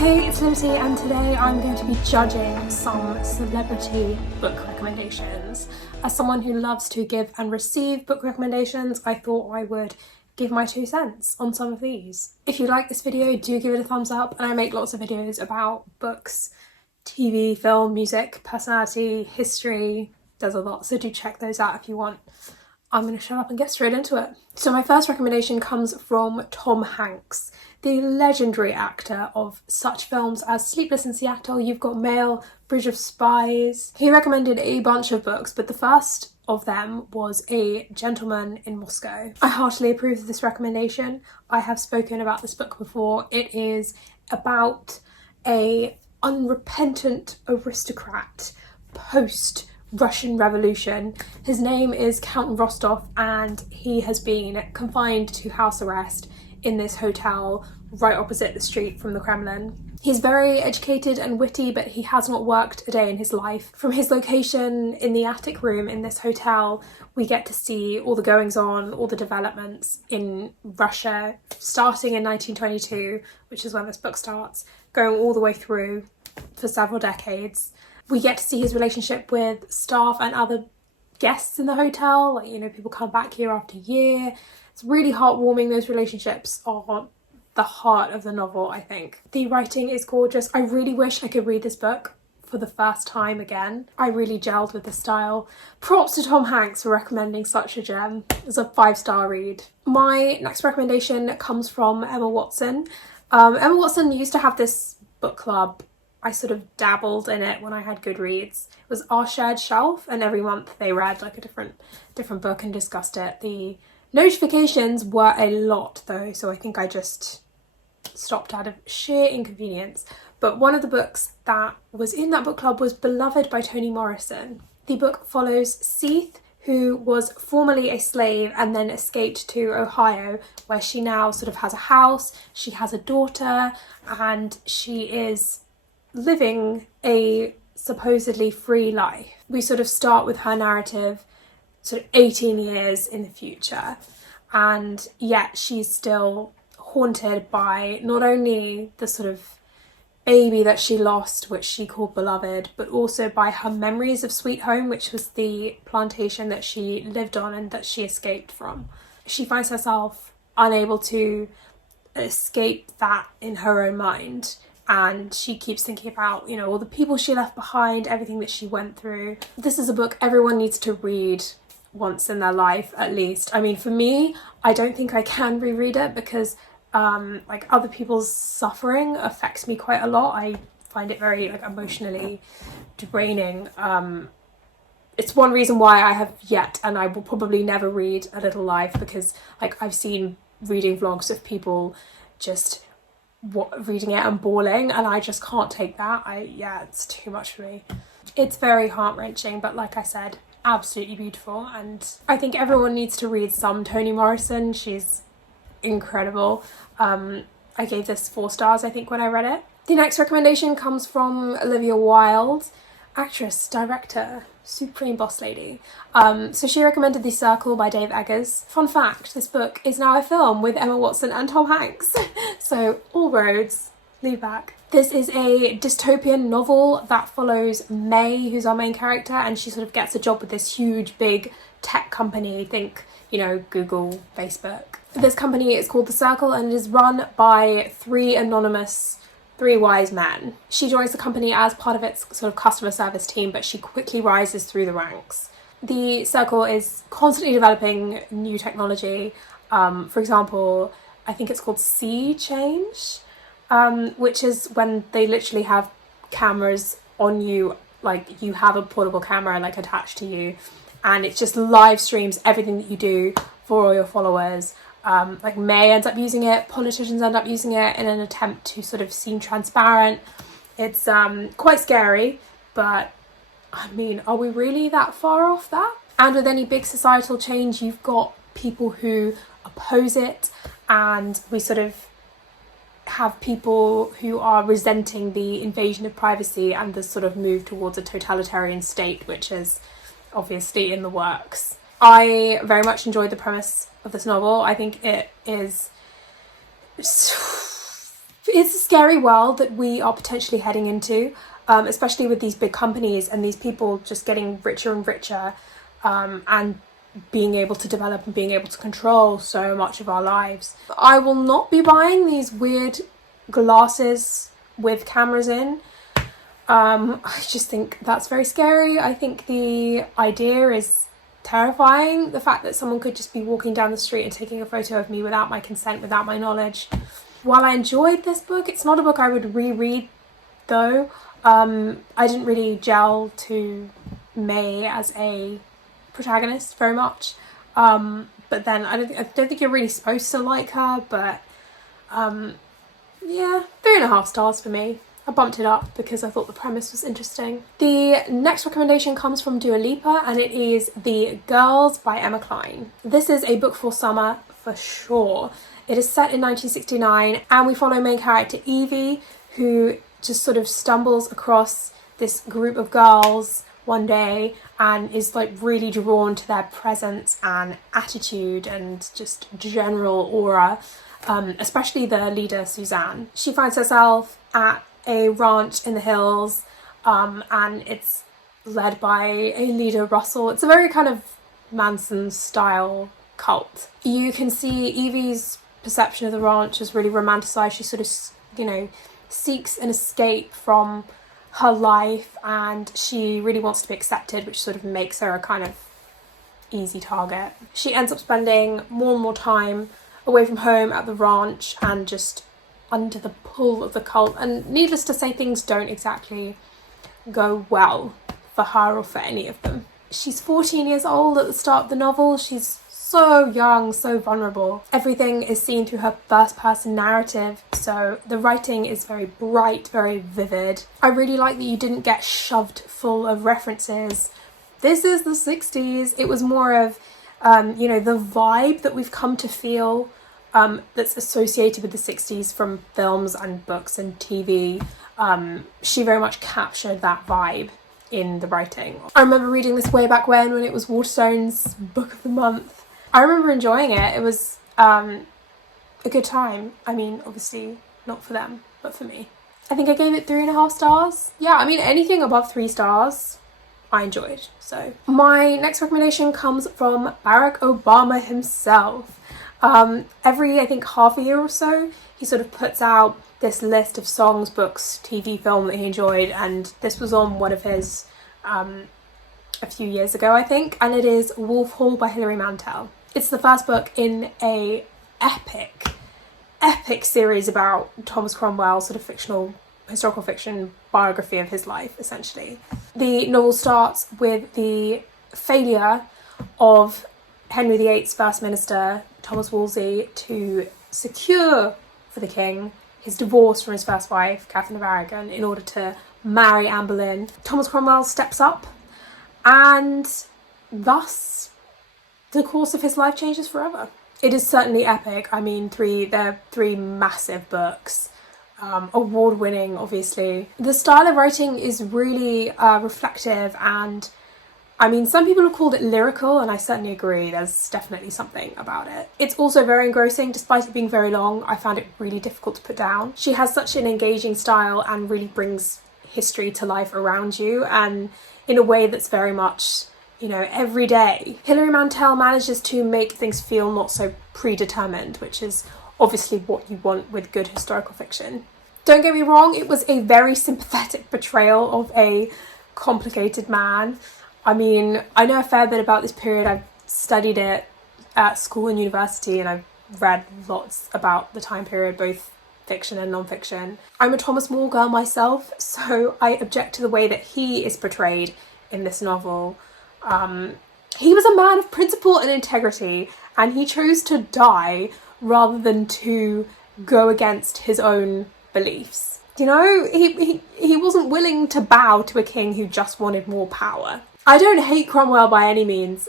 Hey, it's Liberty, and today I'm going to be judging some celebrity book recommendations. As someone who loves to give and receive book recommendations, I thought I would give my 2 cents on some of these. If you like this video, do give it a thumbs up, and I make lots of videos about books, TV, film, music, personality, history. There's a lot, so do check those out if you want. I'm going to shut up and get straight into it. So my first recommendation comes from Tom Hanks, the legendary actor of such films as Sleepless in Seattle, You've Got Mail, Bridge of Spies. He recommended a bunch of books, but the first of them was A Gentleman in Moscow. I heartily approve of this recommendation. I have spoken about this book before. It is about a unrepentant aristocrat post Russian Revolution. His name is Count Rostov, and he has been confined to house arrest in this hotel right opposite the street from the Kremlin. He's very educated and witty, but he has not worked a day in his life. From his location in the attic room in this hotel, we get to see all the goings on, all the developments in Russia, starting in 1922, which is when this book starts, going all the way through for several decades. We get to see his relationship with staff and other guests in the hotel. Like, you know, people come back year after year. It's really heartwarming. Those relationships are the heart of the novel, I think. The writing is gorgeous. I really wish I could read this book for the first time again. I really gelled with the style. Props to Tom Hanks for recommending such a gem. It's a 5-star read. My next recommendation comes from Emma Watson. Emma Watson used to have this book club. I sort of dabbled in it when I had Goodreads. It was Our Shared Shelf, and every month they read like a different book and discussed it. The notifications were a lot though, so I think I just stopped out of sheer inconvenience. But one of the books that was in that book club was Beloved by Toni Morrison. The book follows Seath, who was formerly a slave and then escaped to Ohio, where she now sort of has a house, she has a daughter, and she is living a supposedly free life. We sort of start with her narrative sort of 18 years in the future, and yet she's still haunted by not only the sort of baby that she lost, which she called Beloved, but also by her memories of Sweet Home, which was the plantation that she lived on and that she escaped from. She finds herself unable to escape that in her own mind, and she keeps thinking about, you know, all the people she left behind, everything that she went through. This is a book everyone needs to read once in their life, at least. I mean, for me, I don't think I can reread it because like other people's suffering affects me quite a lot. I find it very like emotionally draining. It's one reason why I have yet, and I will probably never read A Little Life, because like I've seen reading vlogs of people just reading it and bawling, and I just can't take that. It's too much for me. It's very heart-wrenching, but like I said, absolutely beautiful, and I think everyone needs to read some Toni Morrison. She's incredible. I gave this 4 stars, I think, when I read it. The next recommendation comes from Olivia Wilde, actress, director, supreme boss lady. So she recommended The Circle by Dave Eggers. Fun fact, this book is now a film with Emma Watson and Tom Hanks. So all roads lead back. This is a dystopian novel that follows May, who's our main character, and she sort of gets a job with this huge, big tech company. Think, you know, Google, Facebook. This company is called The Circle, and it is run by 3 wise men. She joins the company as part of its sort of customer service team, but she quickly rises through the ranks. The Circle is constantly developing new technology. For example, I think it's called Sea Change, which is when they literally have cameras on you, like you have a portable camera like attached to you, and it just live streams everything that you do for all your followers. Like May ends up using it, politicians end up using it in an attempt to sort of seem transparent. It's quite scary, but I mean, are we really that far off that? And with any big societal change, you've got people who oppose it, and we sort of have people who are resenting the invasion of privacy and the sort of move towards a totalitarian state, which is obviously in the works. I very much enjoyed the premise of this novel. I think it is It's a scary world that we are potentially heading into, especially with these big companies and these people just getting richer and richer, and being able to develop and being able to control so much of our lives. I will not be buying these weird glasses with cameras in. I just think that's very scary. I think the idea is terrifying. The fact that someone could just be walking down the street and taking a photo of me without my consent, without my knowledge. While I enjoyed this book, it's not a book I would reread though. I didn't really gel to May as a protagonist very much. But then I don't think you're really supposed to like her, but yeah, 3.5 stars for me. I bumped it up because I thought the premise was interesting. The next recommendation comes from Dua Lipa, and it is The Girls by Emma Cline. This is a book for summer for sure. It is set in 1969, and we follow main character Evie, who just sort of stumbles across this group of girls one day and is like really drawn to their presence and attitude and just general aura, especially the leader Suzanne. She finds herself at a ranch in the hills, and it's led by a leader, Russell. It's a very kind of Manson style cult. You can see Evie's perception of the ranch is really romanticized. She sort of, seeks an escape from her life, and she really wants to be accepted, which sort of makes her a kind of easy target. She ends up spending more and more time away from home at the ranch and just under the pull of the cult, and needless to say, things don't exactly go well for her or for any of them. She's 14 years old at the start of the novel. She's so young, so vulnerable. Everything is seen through her first person narrative, so the writing is very bright, very vivid. I really like that you didn't get shoved full of references. This is the 60s. It was more of, the vibe that we've come to feel that's associated with the 60s from films and books and TV. She very much captured that vibe in the writing. I remember reading this way back when it was Waterstone's book of the month. I remember enjoying it. It was a good time. I mean, obviously not for them, but for me. I think I gave it 3.5 stars. Yeah, I mean, anything above 3 stars I enjoyed. So my next recommendation comes from Barack Obama himself. Every, I think, half a year or so, he sort of puts out this list of songs, books, TV, film that he enjoyed, and this was on one of his a few years ago, I think, and it is Wolf Hall by Hilary Mantel. It's the first book in a epic series about Thomas Cromwell, sort of fictional, historical fiction biography of his life, essentially. The novel starts with the failure of Henry VIII's First Minister, Thomas Wolsey, to secure for the king his divorce from his first wife, Catherine of Aragon, in order to marry Anne Boleyn. Thomas Cromwell steps up, and thus the course of his life changes forever. It is certainly epic. I mean, they're 3 massive books, award-winning, obviously. The style of writing is really reflective, and I mean, some people have called it lyrical, and I certainly agree. There's definitely something about it. It's also very engrossing. Despite it being very long, I found it really difficult to put down. She has such an engaging style and really brings history to life around you, and in a way that's very much, every day. Hilary Mantel manages to make things feel not so predetermined, which is obviously what you want with good historical fiction. Don't get me wrong, it was a very sympathetic portrayal of a complicated man. I mean, I know a fair bit about this period. I've studied it at school and university, and I've read lots about the time period, both fiction and non-fiction. I'm a Thomas More girl myself, so I object to the way that he is portrayed in this novel. He was a man of principle and integrity, and he chose to die rather than to go against his own beliefs. He wasn't willing to bow to a king who just wanted more power. I don't hate Cromwell by any means.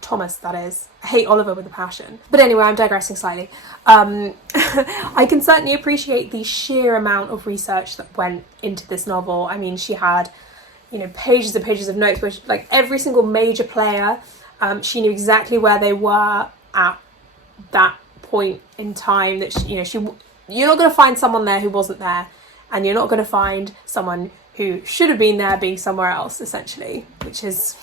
Thomas, that is. I hate Oliver with a passion. But anyway, I'm digressing slightly. I can certainly appreciate the sheer amount of research that went into this novel. I mean, she had, pages and pages of notes, which, like, every single major player, she knew exactly where they were at that point in time, that she You're not going to find someone there who wasn't there, and you're not going to find someone who should have been there being somewhere else, essentially, which is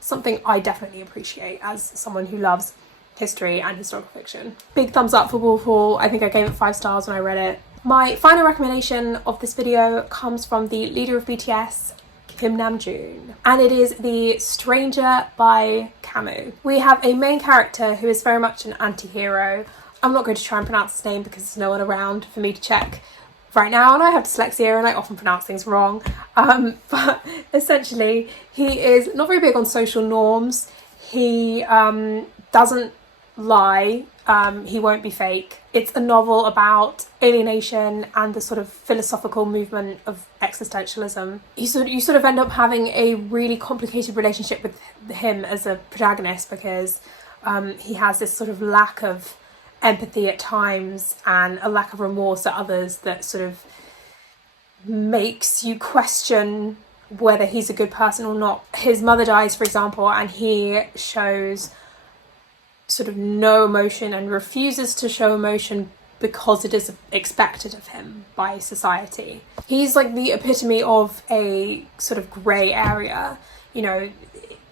something I definitely appreciate as someone who loves history and historical fiction. Big thumbs up for Wolf Hall. I think I gave it 5 stars when I read it. My final recommendation of this video comes from the leader of BTS, Kim Namjoon, and it is The Stranger by Camus. We have a main character who is very much an anti-hero. I'm not going to try and pronounce his name because there's no one around for me to check right now, and I have dyslexia and I often pronounce things wrong. But essentially, he is not very big on social norms. He doesn't lie. He won't be fake. It's a novel about alienation and the sort of philosophical movement of existentialism. You sort of end up having a really complicated relationship with him as a protagonist, because he has this sort of lack of empathy at times and a lack of remorse at others that sort of makes you question whether he's a good person or not. His mother dies, for example, and he shows sort of no emotion and refuses to show emotion because it is expected of him by society. He's like the epitome of a sort of grey area. You know,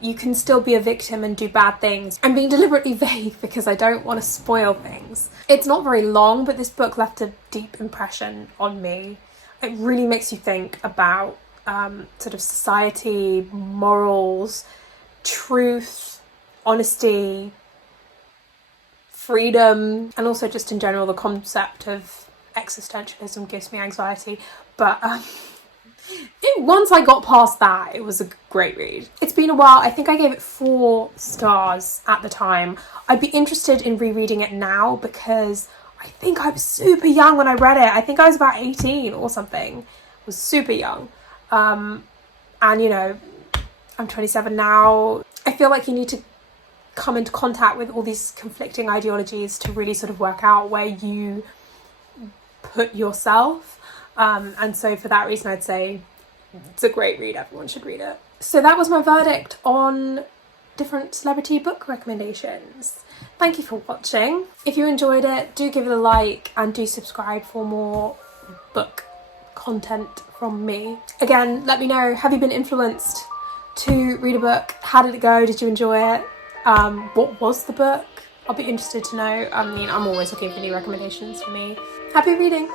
you can still be a victim and do bad things. I'm being deliberately vague because I don't want to spoil things. It's not very long, but this book left a deep impression on me. It really makes you think about sort of society, morals, truth, honesty, freedom, and also just in general the concept of existentialism gives me anxiety. But once I got past that, it was a great read. It's been a while. I think I gave it 4 stars at the time. I'd be interested in rereading it now because I think I was super young when I read it. I think I was about 18 or something. I was super young. And you know, I'm 27 now. I feel like you need to come into contact with all these conflicting ideologies to really sort of work out where you put yourself. And so for that reason, I'd say it's a great read. Everyone should read it. So that was my verdict on different celebrity book recommendations. Thank you for watching. If you enjoyed it, do give it a like and do subscribe for more book content from me. Again, let me know, have you been influenced to read a book? How did it go? Did you enjoy it? What was the book? I'll be interested to know. I mean, I'm always looking for new recommendations for me. Happy reading!